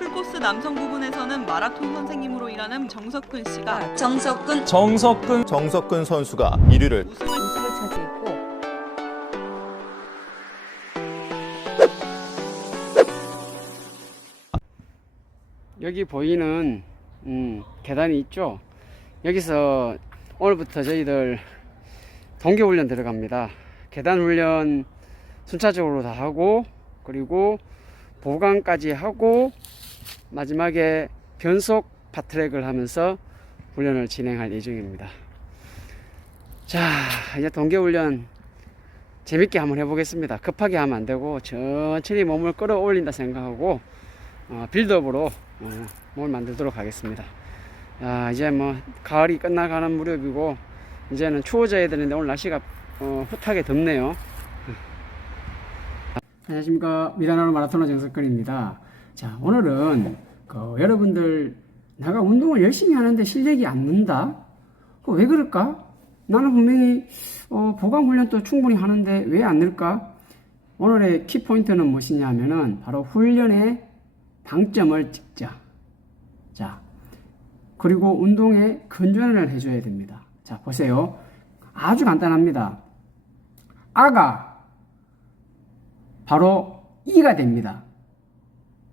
풀코스 남성 부분에서는 마라톤 선생님으로 일하는 정석근 씨가 정석근 선수가 1위를 우승을 차지했고, 여기 보이는 계단이 있죠. 여기서 오늘부터 저희들 동계훈련 들어갑니다. 계단훈련 순차적으로 다 하고, 그리고 보강까지 하고, 마지막에 변속 파트랙을 하면서 훈련을 진행할 예정입니다. 자, 이제 동계훈련 재밌게 한번 해보겠습니다. 급하게 하면 안 되고 천천히 몸을 끌어올린다 생각하고 빌드업으로 몸을 만들도록 하겠습니다. 이제 뭐 가을이 끝나가는 무렵이고 이제는 추워져야 되는데 오늘 날씨가 훗하게 덥네요. 안녕하십니까, 미라노 마라토너 정석근입니다. 자, 오늘은 여러분들 내가 운동을 열심히 하는데 실력이 안 는다? 왜 그럴까? 나는 분명히 보강 훈련도 충분히 하는데 왜 안 늘까? 오늘의 키포인트는 무엇이냐 하면은 바로 훈련에 방점을 찍자. 자, 그리고 운동에 근전을 해줘야 됩니다. 자, 보세요. 아주 간단합니다. 아가 바로 이가 됩니다.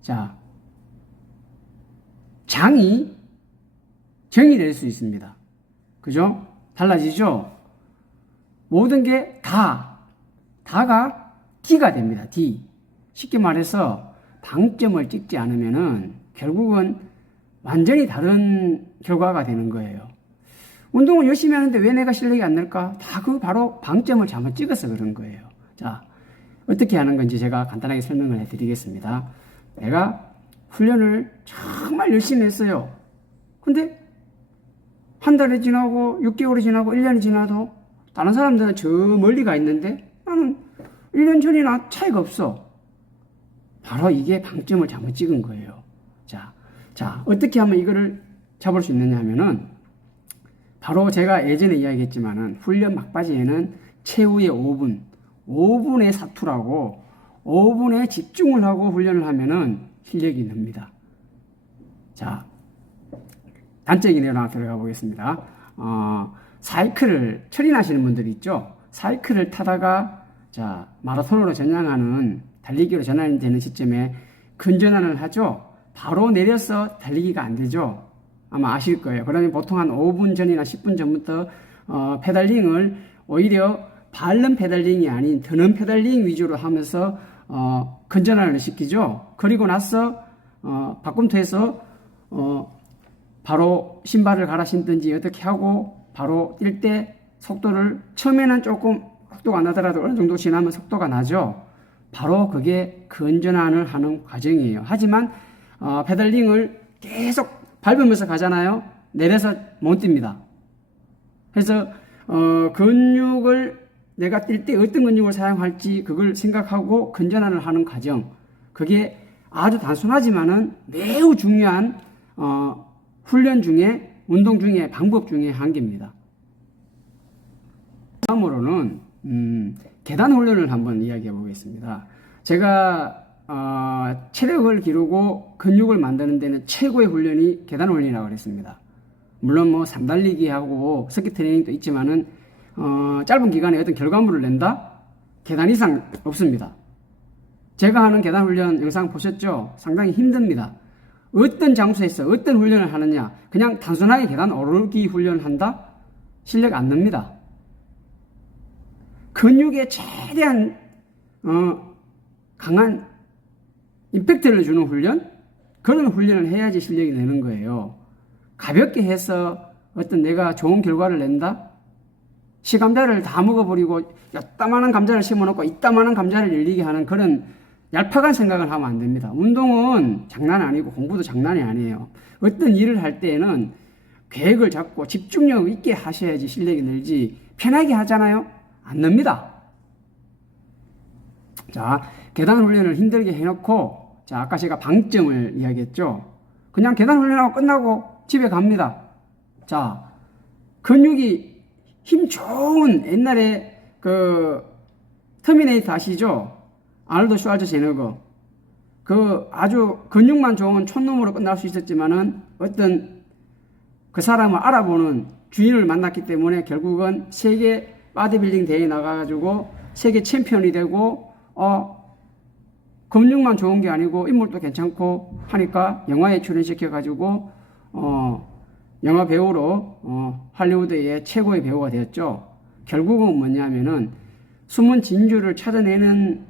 자, 장이 정이 될 수 있습니다. 그죠? 달라지죠? 모든 게 다가 D가 됩니다. D. 쉽게 말해서 방점을 찍지 않으면은 결국은 완전히 다른 결과가 되는 거예요. 운동을 열심히 하는데 왜 내가 실력이 안 늘까? 다 바로 방점을 잘못 찍어서 그런 거예요. 자, 어떻게 하는 건지 제가 간단하게 설명을 해드리겠습니다. 내가 훈련을 정말 열심히 했어요. 근데 한 달이 지나고 6개월이 지나고 1년이 지나도 다른 사람들은 저 멀리 가 있는데 나는 1년 전이나 차이가 없어. 바로 이게 방점을 잘못 찍은 거예요. 자, 어떻게 하면 이거를 잡을 수 있느냐 하면은 바로 제가 예전에 이야기했지만은 훈련 막바지에는 최후의 5분의 사투라고 5분에 집중을 하고 훈련을 하면은 실력이 늡니다. 자, 단적인 예로 하나 들어가 보겠습니다. 사이클을 철인하시는 분들이 있죠. 사이클을 타다가 자, 마라톤으로 전향하는 달리기로 전환되는 시점에 근전환을 하죠. 바로 내려서 달리기가 안 되죠. 아마 아실 거예요. 그러면 보통 한 5분 전이나 10분 전부터 페달링을 오히려 바른 페달링이 아닌 드는 페달링 위주로 하면서 근전환을 시키죠. 그리고 나서 바꿈터에서 바로 신발을 갈아 신든지 어떻게 하고 바로 뛸 때 속도를 처음에는 조금 속도가 안 나더라도 어느 정도 지나면 속도가 나죠. 바로 그게 근전환을 하는 과정이에요. 하지만 페달링을 계속 밟으면서 가잖아요. 내려서 못 뜁니다. 그래서 근육을 내가 뛸 때 어떤 근육을 사용할지 그걸 생각하고 근전환을 하는 과정, 그게 아주 단순하지만은 매우 중요한 훈련 중에, 운동 중에, 방법 중에 한 개입니다. 다음으로는 계단 훈련을 한번 이야기해 보겠습니다. 제가 체력을 기르고 근육을 만드는 데는 최고의 훈련이 계단 훈련이라고 그랬습니다. 물론 뭐 상달리기하고 서킷 트레이닝도 있지만은 짧은 기간에 어떤 결과물을 낸다? 계단 이상 없습니다. 제가 하는 계단 훈련 영상 보셨죠? 상당히 힘듭니다. 어떤 장소에서 어떤 훈련을 하느냐? 그냥 단순하게 계단 오르기 훈련을 한다? 실력 안 납니다. 근육에 최대한 강한 임팩트를 주는 훈련? 그런 훈련을 해야지 실력이 되는 거예요. 가볍게 해서 어떤 내가 좋은 결과를 낸다? 시감자를 다 먹어버리고 이따만한 감자를 심어놓고 이따만한 감자를 열리게 하는 그런 얄팍한 생각을 하면 안 됩니다. 운동은 장난 아니고 공부도 장난이 아니에요. 어떤 일을 할 때에는 계획을 잡고 집중력 있게 하셔야지 실력이 늘지, 편하게 하잖아요? 안 납니다. 자, 계단 훈련을 힘들게 해놓고, 자, 아까 제가 방점을 이야기했죠. 그냥 계단 훈련하고 끝나고 집에 갑니다. 자, 근육이 힘 좋은 옛날에 터미네이터 아시죠? 아놀드 슈왈츠제네거. 그 아주 근육만 좋은 촌놈으로 끝날 수 있었지만은 어떤 그 사람을 알아보는 주인을 만났기 때문에 결국은 세계 바디빌딩 대회에 나가가지고 세계 챔피언이 되고 근육만 좋은 게 아니고 인물도 괜찮고 하니까 영화에 출연시켜가지고 영화 배우로 할리우드의 최고의 배우가 되었죠. 결국은 뭐냐면은 숨은 진주를 찾아내는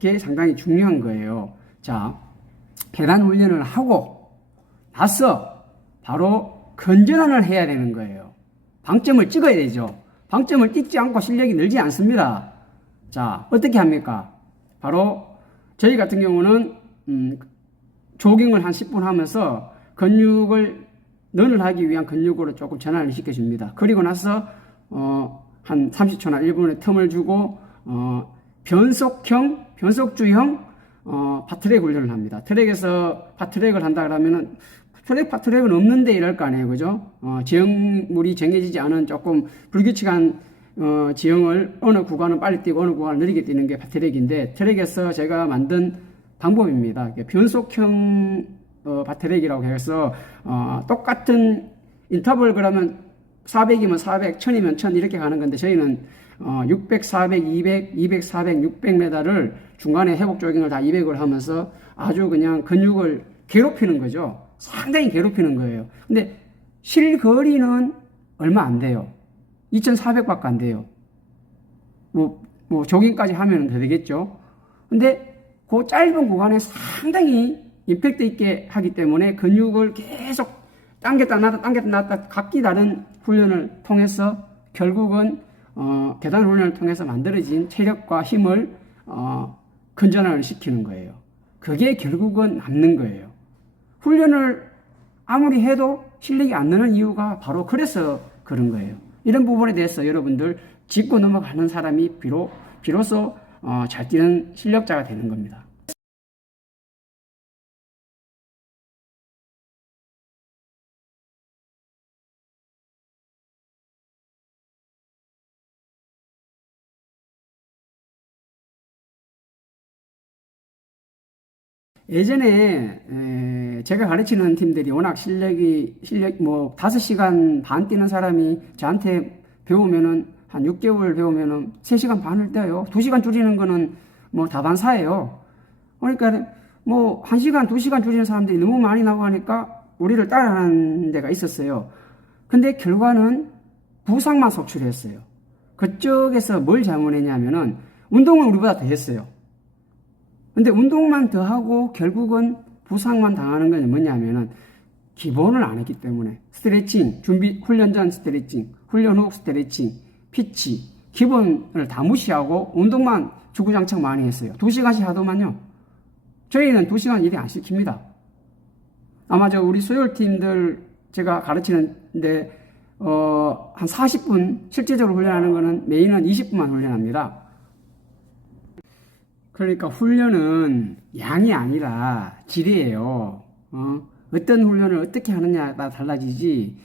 게 상당히 중요한 거예요. 자, 계단 훈련을 하고 나서 바로 건전환을 해야 되는 거예요. 방점을 찍어야 되죠. 방점을 찍지 않고 실력이 늘지 않습니다. 자, 어떻게 합니까? 바로 저희 같은 경우는 조깅을 한 10분 하면서 근육을 런을 하기 위한 근육으로 조금 전환을 시켜줍니다. 그리고 나서 한 30초나 1분의 틈을 주고 변속주형 파트랙 훈련을 합니다. 트랙에서 파트랙을 한다 그러면은 파트랙은 없는데 이럴 거 아니에요, 그죠? 지형물이 정해지지 않은 조금 불규칙한 지형을 어느 구간은 빨리 뛰고 어느 구간은 느리게 뛰는 게 파트랙인데, 트랙에서 제가 만든 방법입니다. 변속형 파트랙이라고 해서 똑같은 인터벌 그러면 400이면 400, 1000이면 1000 이렇게 가는 건데, 저희는 600, 400, 200, 200, 400, 600m를 중간에 회복 조깅을 다 200을 하면서 아주 그냥 근육을 괴롭히는 거죠. 상당히 괴롭히는 거예요. 근데 실거리는 얼마 안 돼요. 2400밖에 안 돼요. 뭐 조깅까지 하면 더 되겠죠. 근데 그 짧은 구간에 상당히 임팩트 있게 하기 때문에 근육을 계속 당겼다 놨다 각기 다른 훈련을 통해서 결국은 계단 훈련을 통해서 만들어진 체력과 힘을 건전화를 시키는 거예요. 그게 결국은 남는 거예요. 훈련을 아무리 해도 실력이 안 느는 이유가 바로 그래서 그런 거예요. 이런 부분에 대해서 여러분들 짚고 넘어가는 사람이 비로소 잘 뛰는 실력자가 되는 겁니다. 예전에 제가 가르치는 팀들이 워낙 실력 5시간 반 뛰는 사람이 저한테 배우면은 한 6개월 배우면은 3시간 반을 뛰어요. 2시간 줄이는 거는 뭐 다반사예요. 그러니까 뭐 1시간, 2시간 줄이는 사람들이 너무 많이 나고 하니까 우리를 따라하는 데가 있었어요. 근데 결과는 부상만 속출했어요. 그쪽에서 뭘 잘못했냐면은 운동은 우리보다 더 했어요. 근데 운동만 더 하고 결국은 부상만 당하는 건 뭐냐면은 기본을 안 했기 때문에 스트레칭, 훈련 전 스트레칭, 훈련 후 스트레칭, 피치, 기본을 다 무시하고 운동만 주구장창 많이 했어요. 2시간씩 하더만요. 저희는 2시간 일이 안 시킵니다. 아마 우리 소열팀들 제가 가르치는데 한 40분 실제적으로 훈련하는 거는 메인은 20분만 훈련합니다. 그러니까 훈련은 양이 아니라 질이에요. 어떤 훈련을 어떻게 하느냐에 따라 달라지지,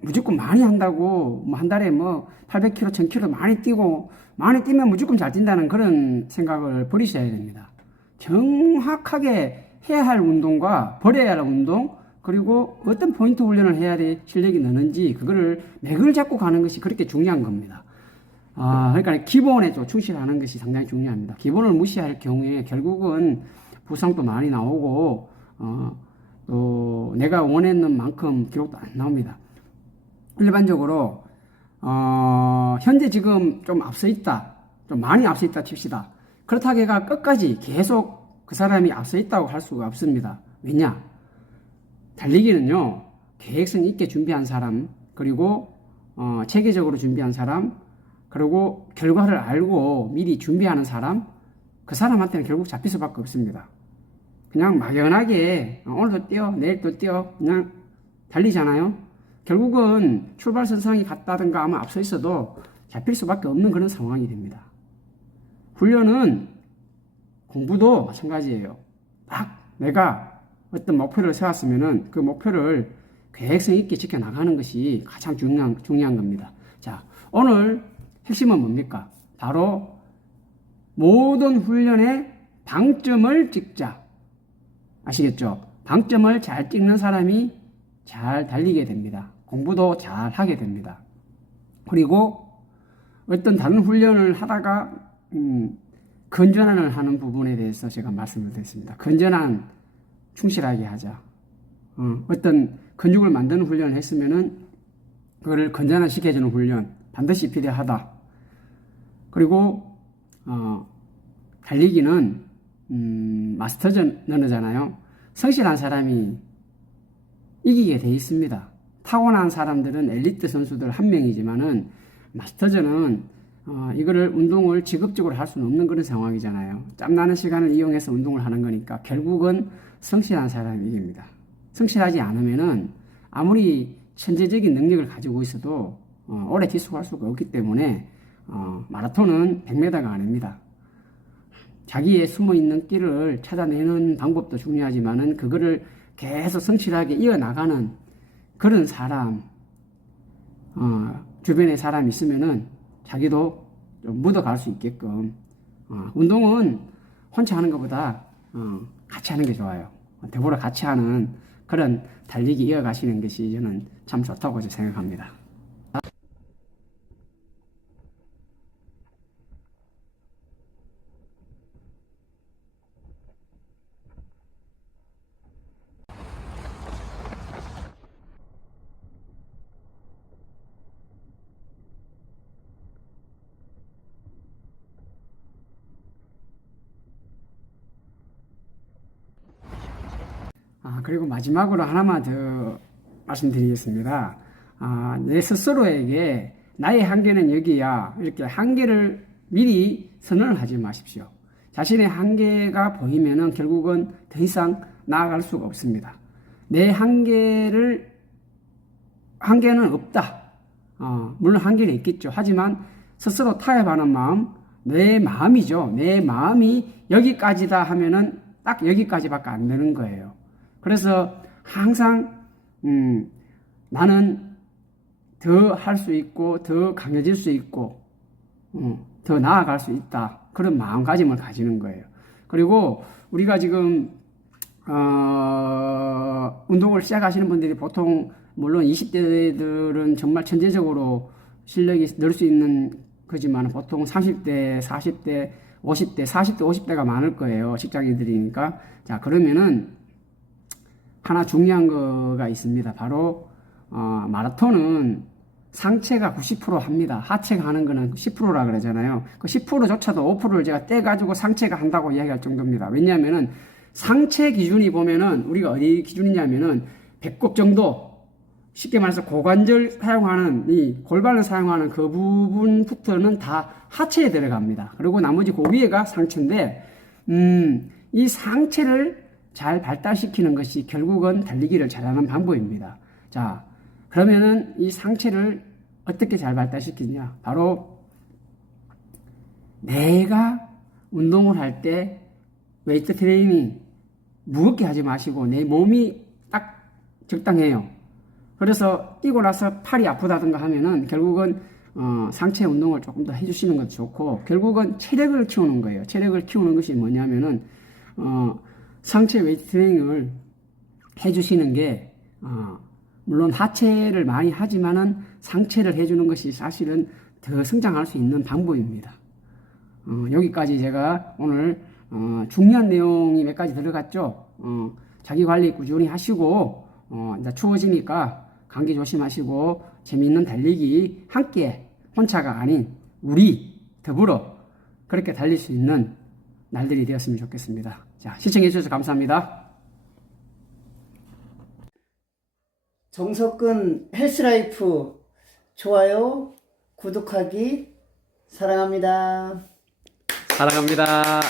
무조건 많이 한다고, 한 달에 800km, 1000km 많이 뛰고, 많이 뛰면 무조건 잘 뛴다는 그런 생각을 버리셔야 됩니다. 정확하게 해야 할 운동과 버려야 할 운동, 그리고 어떤 포인트 훈련을 해야 돼 실력이 느는지, 그거를 맥을 잡고 가는 것이 그렇게 중요한 겁니다. 그러니까 기본에 좀 충실하는 것이 상당히 중요합니다. 기본을 무시할 경우에 결국은 부상도 많이 나오고, 또 내가 원했는 만큼 기록도 안 나옵니다. 일반적으로, 현재 지금 좀 앞서 있다, 좀 많이 앞서 있다 칩시다. 그렇다고 해가 끝까지 계속 그 사람이 앞서 있다고 할 수가 없습니다. 왜냐? 달리기는요, 계획성 있게 준비한 사람, 그리고, 체계적으로 준비한 사람, 그리고 결과를 알고 미리 준비하는 사람, 그 사람한테는 결국 잡힐 수밖에 없습니다. 그냥 막연하게 오늘도 뛰어, 내일도 뛰어, 그냥 달리잖아요. 결국은 출발선상이 같다든가 아마 앞서 있어도 잡힐 수밖에 없는 그런 상황이 됩니다. 훈련은 공부도 마찬가지예요. 딱 내가 어떤 목표를 세웠으면은 그 목표를 계획성 있게 지켜나가는 것이 가장 중요한 겁니다. 자, 오늘 핵심은 뭡니까? 바로 모든 훈련의 방점을 찍자. 아시겠죠? 방점을 잘 찍는 사람이 잘 달리게 됩니다. 공부도 잘 하게 됩니다. 그리고 어떤 다른 훈련을 하다가 건전한을 하는 부분에 대해서 제가 말씀을 드렸습니다. 건전한 충실하게 하자. 어떤 근육을 만드는 훈련을 했으면은 그거를 건전한 시켜주는 훈련 반드시 필요하다. 그리고 달리기는 마스터전 러너잖아요. 성실한 사람이 이기게 돼 있습니다. 타고난 사람들은 엘리트 선수들 한 명이지만은 마스터전은 이거를 운동을 직업적으로 할 수는 없는 그런 상황이잖아요. 짬나는 시간을 이용해서 운동을 하는 거니까 결국은 성실한 사람이 이깁니다. 성실하지 않으면은 아무리 천재적인 능력을 가지고 있어도 오래 지속할 수가 없기 때문에 마라톤은 100m가 아닙니다. 자기의 숨어있는 끼를 찾아내는 방법도 중요하지만은 그거를 계속 성실하게 이어나가는 그런 사람, 주변에 사람이 있으면은 자기도 좀 묻어갈 수 있게끔 운동은 혼자 하는 것보다 같이 하는 게 좋아요. 더불어 같이 하는 그런 달리기 이어가시는 것이 저는 참 좋다고 생각합니다. 그리고 마지막으로 하나만 더 말씀드리겠습니다. 내 스스로에게 나의 한계는 여기야. 이렇게 한계를 미리 선언을 하지 마십시오. 자신의 한계가 보이면은 결국은 더 이상 나아갈 수가 없습니다. 내 한계는 없다. 물론 한계는 있겠죠. 하지만 스스로 타협하는 마음, 내 마음이죠. 내 마음이 여기까지다 하면은 딱 여기까지밖에 안 되는 거예요. 그래서 항상 나는 더 할 수 있고 더 강해질 수 있고 더 나아갈 수 있다. 그런 마음가짐을 가지는 거예요. 그리고 우리가 지금 운동을 시작하시는 분들이 보통 물론 20대들은 정말 천재적으로 실력이 늘 수 있는 거지만 보통 30대, 40대, 50대, 40대, 50대가 많을 거예요. 직장인들이니까. 자, 그러면은 하나 중요한 거가 있습니다. 바로 마라톤은 상체가 90% 합니다. 하체가 하는 거는 10%라 그러잖아요. 그 10%조차도 5%를 제가 떼가지고 상체가 한다고 이야기할 정도입니다. 왜냐하면은 상체 기준이 보면은 우리가 어디 기준이냐면은 배꼽 정도, 쉽게 말해서 고관절 사용하는 이 골반을 사용하는 그 부분부터는 다 하체에 들어갑니다. 그리고 나머지 그 위에가 상체인데 이 상체를 잘 발달시키는 것이 결국은 달리기를 잘하는 방법입니다. 자, 그러면은 이 상체를 어떻게 잘 발달시키냐? 바로 내가 운동을 할 때 웨이트 트레이닝 무겁게 하지 마시고 내 몸이 딱 적당해요. 그래서 뛰고 나서 팔이 아프다든가 하면은 결국은 상체 운동을 조금 더 해주시는 것도 좋고 결국은 체력을 키우는 거예요. 체력을 키우는 것이 뭐냐면은 상체 웨이트 트레이닝을 해주시는 게 물론 하체를 많이 하지만은 상체를 해주는 것이 사실은 더 성장할 수 있는 방법입니다. 여기까지 제가 오늘 중요한 내용이 몇 가지 들어갔죠. 자기 관리 꾸준히 하시고 이제 추워지니까 감기 조심하시고 재미있는 달리기 함께 혼자가 아닌 우리 더불어 그렇게 달릴 수 있는 날들이 되었으면 좋겠습니다. 자, 시청해 주셔서 감사합니다. 정석근 헬스라이프 좋아요, 구독하기 사랑합니다. 사랑합니다.